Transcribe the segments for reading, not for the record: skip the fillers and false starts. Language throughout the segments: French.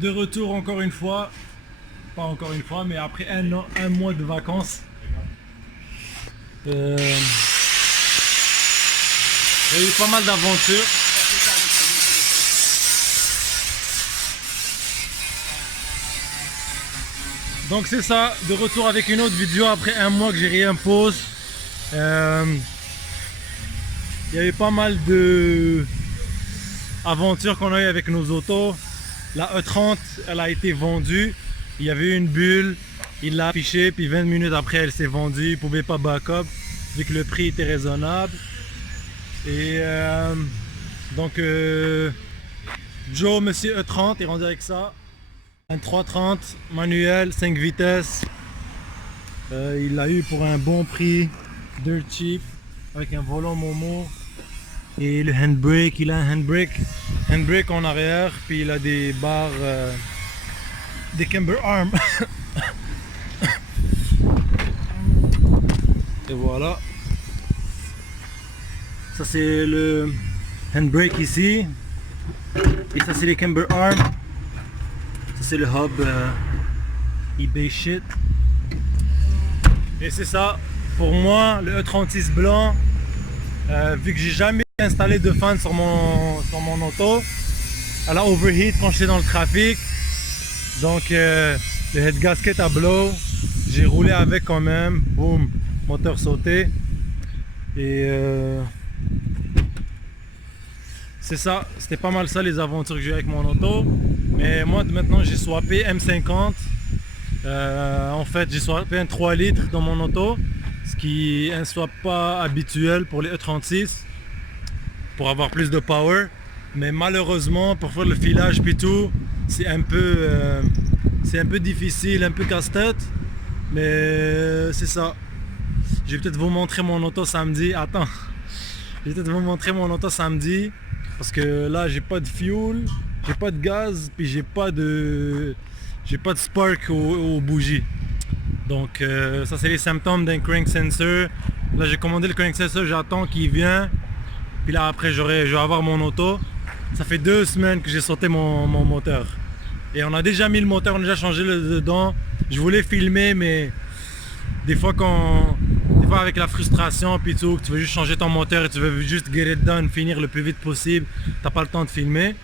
de retour encore une fois. Pas encore une fois, mais après un mois de vacances. Il y a eu pas mal d'aventures. Donc c'est ça, de retour avec une autre vidéo après un mois que j'ai rien posté. Il y a eu pas mal de aventures qu'on a eu avec nos autos. La E30, elle a été vendue. Il y avait eu une bulle, il l'a affiché, puis 20 minutes après elle s'est vendue. Il ne pouvait pas backup vu que le prix était raisonnable. Et donc Joe, monsieur E30 est rendu avec ça. Un 330 manuel, 5 vitesses. Il l'a eu pour un bon prix, dirt cheap, avec un volant Momo. Et le handbrake, il a un handbrake en arrière, puis il a des barres, des camber arms. Et voilà. Ça c'est le handbrake ici. Et ça c'est les camber arms. Ça c'est le hub eBay shit. Et c'est ça. Pour moi, le E36 blanc, vu que j'ai jamais installé de fan sur mon auto, elle a overheat quand j'étais dans le trafic. Donc le head gasket a blow. J'ai roulé avec quand même. Boum, moteur sauté. Et c'est ça, c'était pas mal ça les aventures que j'ai eu avec mon auto. Mais moi maintenant j'ai swappé M50. En fait j'ai swappé un 3 litres dans mon auto, ce qui est un swap pas habituel pour les E36 pour avoir plus de power. Mais malheureusement pour faire le filage puis tout, c'est un peu difficile, un peu casse-tête. Mais c'est ça. Je vais peut-être vous montrer mon auto samedi. Attends, je vais peut-être vous montrer mon auto samedi. Parce que là j'ai pas de fuel, j'ai pas de gaz, puis j'ai pas de spark aux bougies. Donc ça c'est les symptômes d'un crank sensor. Là j'ai commandé le crank sensor, j'attends qu'il vienne. Puis là après je vais avoir mon auto. Ça fait 2 semaines que j'ai sauté mon moteur. Et on a déjà mis le moteur, on a déjà changé le dedans. Je voulais filmer, mais des fois avec la frustration puis tout, que tu veux juste changer ton moteur et tu veux juste get it done, finir le plus vite possible, t'as pas le temps de filmer.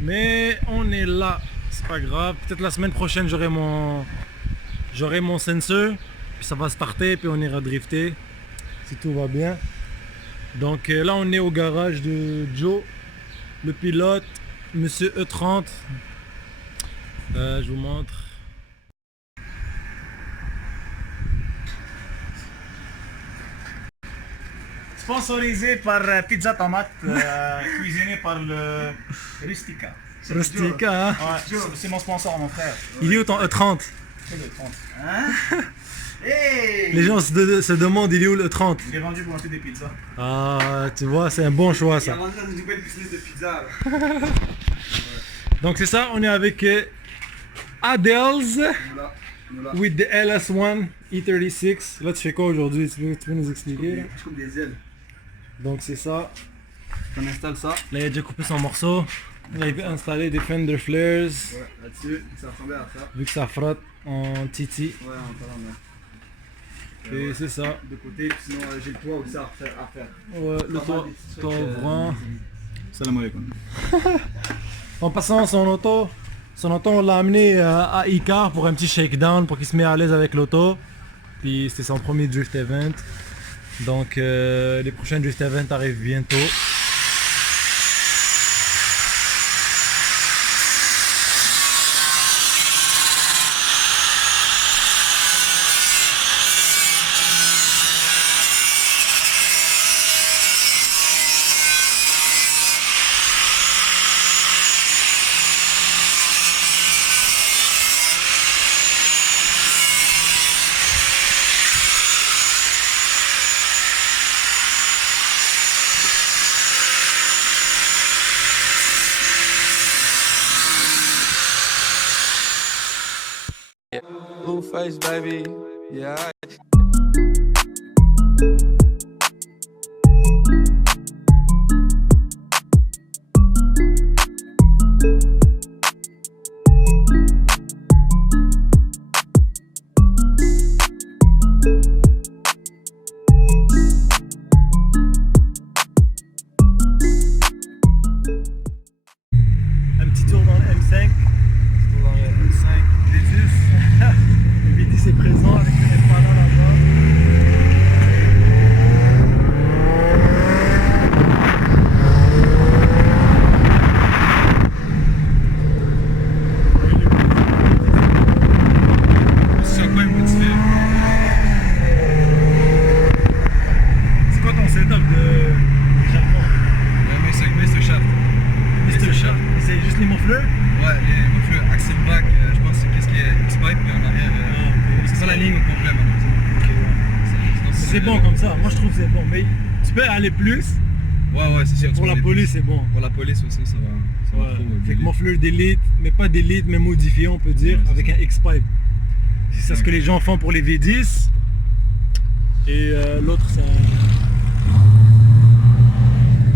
Mais on est là, c'est pas grave. Peut-être la semaine prochaine j'aurai mon sensor, puis ça va starter, puis on ira drifter si tout va bien. Donc là on est au garage de Joe, le pilote, monsieur E30. Je vous montre. Sponsorisé par Pizza Tomate, cuisiné par le Rustica. Rustica, hein? Ouais, c'est mon sponsor, mon frère. Il est où ton E30? C'est le 30. Hein? Hey! Les gens se demandent il est où le 30. Il est vendu pour acheter des pizzas. Ah, tu vois, c'est un bon choix ça. Il a vendu dans une nouvelle business de pizza. Donc c'est ça, on est avec Adels Voilà. with the LS1 E36. Là tu fais quoi aujourd'hui? Tu peux nous expliquer là? Je coupe des ailes. Donc c'est ça. On installe ça. Là il a déjà coupé son morceau. Là il veut installer des fender flares. Ouais, là-dessus, ça ressemblait à ça. Vu que ça frotte en titi. Ouais, en parlant là. Et c'est ça. De côté, puis sinon j'ai le toit aussi à faire. Ouais, le toit ouvrant. Salam alaikum. En passant son auto on l'a amené à Icar pour un petit shakedown pour qu'il se mette à l'aise avec l'auto. Puis c'était son premier drift event. Donc les prochains drift events arrivent bientôt. Blue face, baby. Yeah. petit tour dans le M5. Dans le 5, V10. Le V10 est présent avec le F-Pana là-bas. C'est quoi motivé? C'est quoi ton setup de Japon? Le mec segment, c'est le shaft. Mr. Shaft. C'est juste les mufflers? Ouais, les mufflers Axel Back, je pense que c'est qu'est-ce qui est X-Pipe, puis en arrière. C'est ça la ligne au complet maintenant. C'est bon comme ça, moi je trouve que c'est bon, mais tu peux aller plus. Ouais, c'est sûr. Pour la police c'est bon. Pour la police aussi, ça va. Ça va Ouais. trop. Fait que muffler d'élite, mais pas d'élite, mais modifié on peut dire, Ouais, c'est avec un X-Pipe. C'est ce que les gens font pour les V10. Et l'autre c'est un...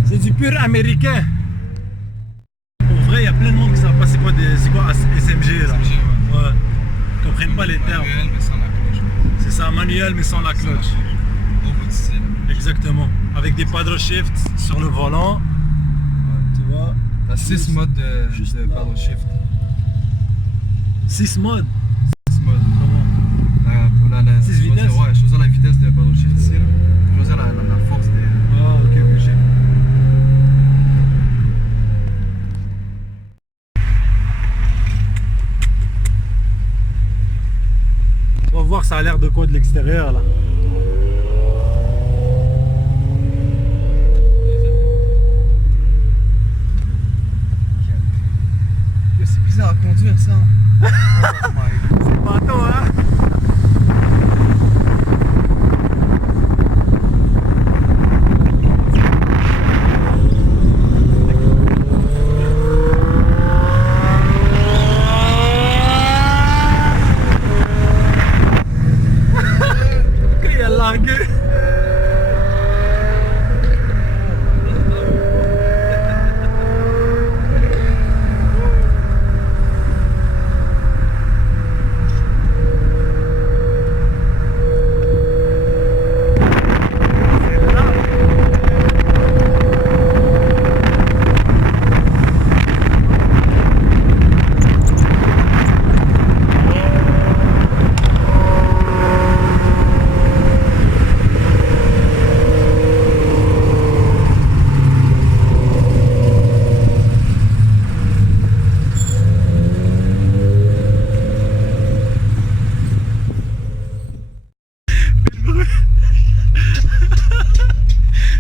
C'est du pur américain. Pour vrai, il y a plein de monde qui savent pas c'est quoi SMG là. Ouais. Ils comprennent pas les termes. Manuel, mais sans la cloche. C'est ça, manuel mais sans la cloche. Robot style. Exactement. Avec des paddle shift sur le volant. Tu vois. T'as 6 modes de là. paddle shift. 6 modes. 6 modes. Comment? Pour la 6 vitesses? Ouais, choisir la vitesse de paddle shift ici. Là. Choisir la force des. Ah ok, obligé. On va voir ça a l'air de quoi de l'extérieur là. C'est bizarre à conduire ça. C'est bateau hein. Il a lagué.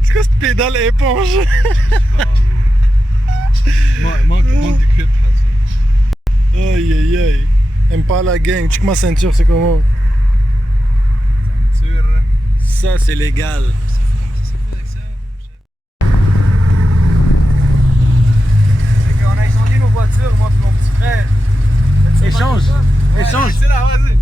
C'est quoi cette pédale éponge? Manque de grip là. Aïe aïe aïe. Aime pas la gang, check ma ceinture c'est comment? Ceinture. Ça c'est légal. C'est qu'on a échangé nos voitures, moi et mon petit frère. Échange. Échange. C'est là, vas-y.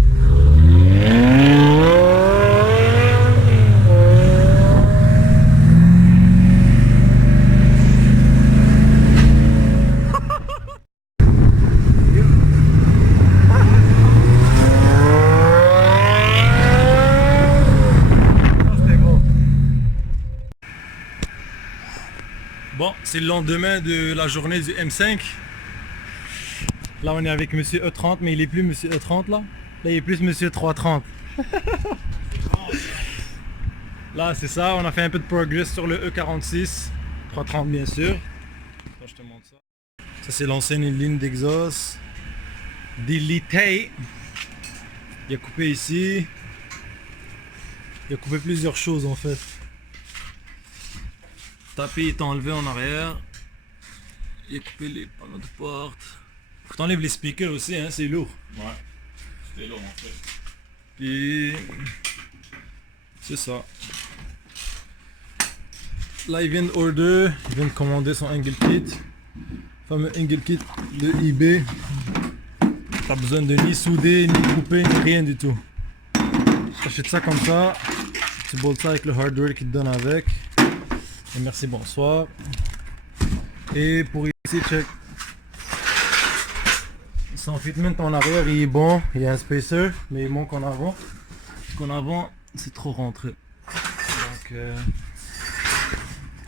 Bon, c'est le lendemain de la journée du M5. Là on est avec monsieur E30, mais il est plus monsieur E30 là. Là il est plus monsieur 330. Là c'est ça, on a fait un peu de progress sur le E46. 330 bien sûr. Là, je te montre ça. Ça c'est l'ancienne ligne d'exhaust. D'Elite. Il a coupé ici. Il a coupé plusieurs choses en fait. Tapis est enlevé en arrière. Il a coupé les panneaux de porte. Faut que t'enlèves les speakers aussi, hein, c'est lourd. Ouais, c'était lourd en fait. Et c'est ça. Là il vient d'order, il vient de commander son angle kit. Fameux angle kit de eBay. Pas besoin de ni souder, ni couper, ni rien du tout. T'achètes ça comme ça. Tu boltes ça avec le hardware qu'il te donne avec. Et merci, bonsoir. Et pour ici, check. Son fitment en arrière il est bon, il y a un spacer, mais il manque en avant. Parce qu'en avant c'est trop rentré. Donc,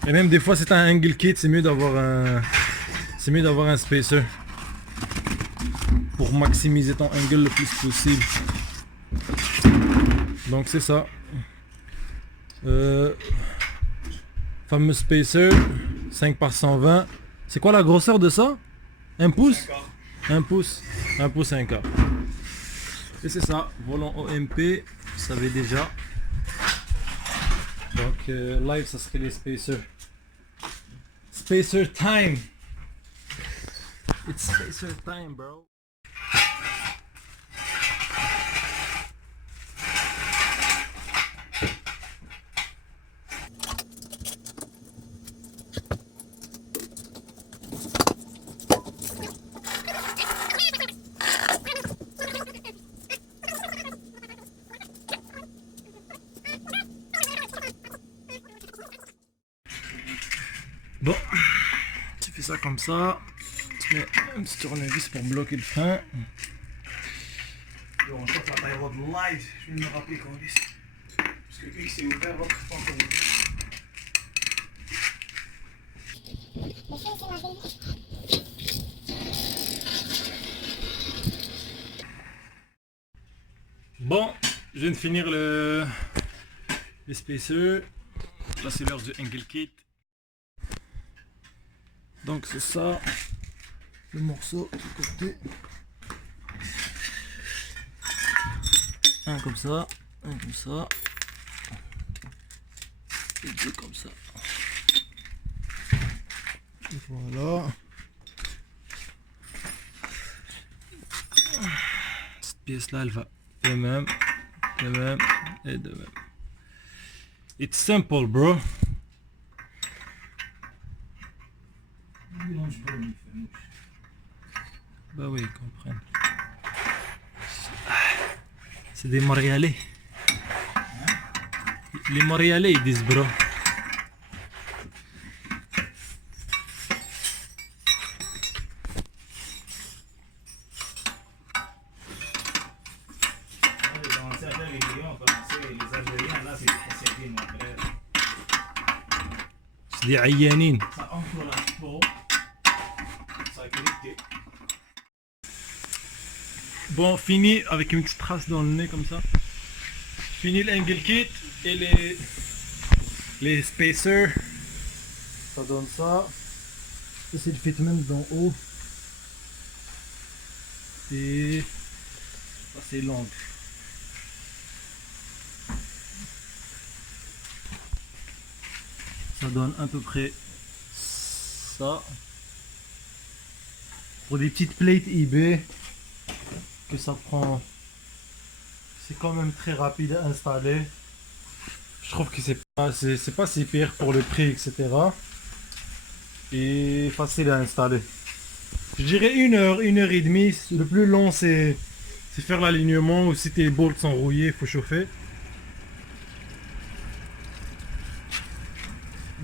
et même des fois c'est un angle kit, c'est mieux d'avoir un. c'est mieux d'avoir un spacer pour maximiser ton angle le plus possible. Donc c'est ça. Fameux spacer 5 par 120. C'est quoi la grosseur de ça? 1 pouce? 1 pouce. 1 pouce 1 quart. Et c'est ça, volant OMP, vous savez déjà. Donc live ça serait les spacers. Spacer time. It's spacer time, bro. Bon, tu fais ça comme ça, tu mets un petit tournevis pour bloquer le frein. Yo, on chope la taille rod live, je viens de me rappeler qu'on dit. Parce que X est ouvert, l'autre pas encore ouvert. Bon, je viens de finir les spacers. Là c'est l'heure du angle kit. Donc c'est ça, le morceau de côté. Un comme ça, un comme ça. Et deux comme ça. Et voilà. Cette pièce là elle va de même et de même. It's simple, bro. Bah oui, ils comprennent. C'est des Montréalais. Les Montréalais ils disent, bro. Dans certaines régions, comme c'est les Algériens, là c'est des mon frère. C'est des عيانين. Ça encourage trop. Ça a connecté. Bon, fini avec une petite trace dans le nez comme ça. Fini l'angle kit et les spacers. Ça donne ça. Ça c'est le fitment d'en haut. Et ça c'est l'angle. Ça donne à peu près ça. Pour des petites plates eBay. Que ça prend, c'est quand même très rapide à installer. Je trouve que c'est pas si pire pour le prix, etc. Et facile à installer. Je dirais 1 heure, 1 heure et demie. Le plus long c'est faire l'alignement, ou si tes bolts sont rouillés, il faut chauffer.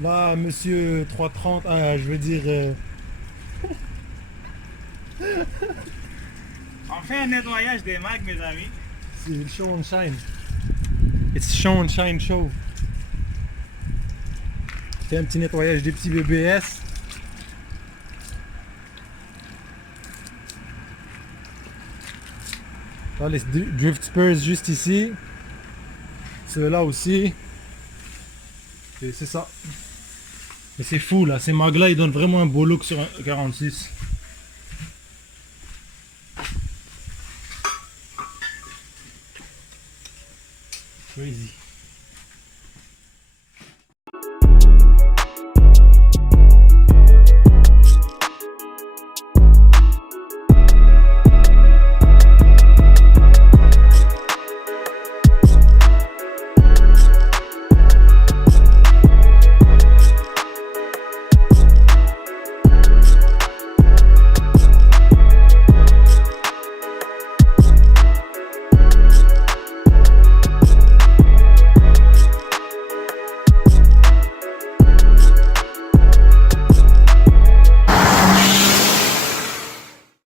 Là, monsieur 330, je veux dire... On fait un nettoyage des Macs, mes amis. C'est le show and shine. It's show and shine show. C'est un petit nettoyage des petits BBS. Là, les drift spurs juste ici. Ceux-là aussi. Et c'est ça. Et c'est fou là, ces mags là ils donnent vraiment un beau look sur un 46. Crazy.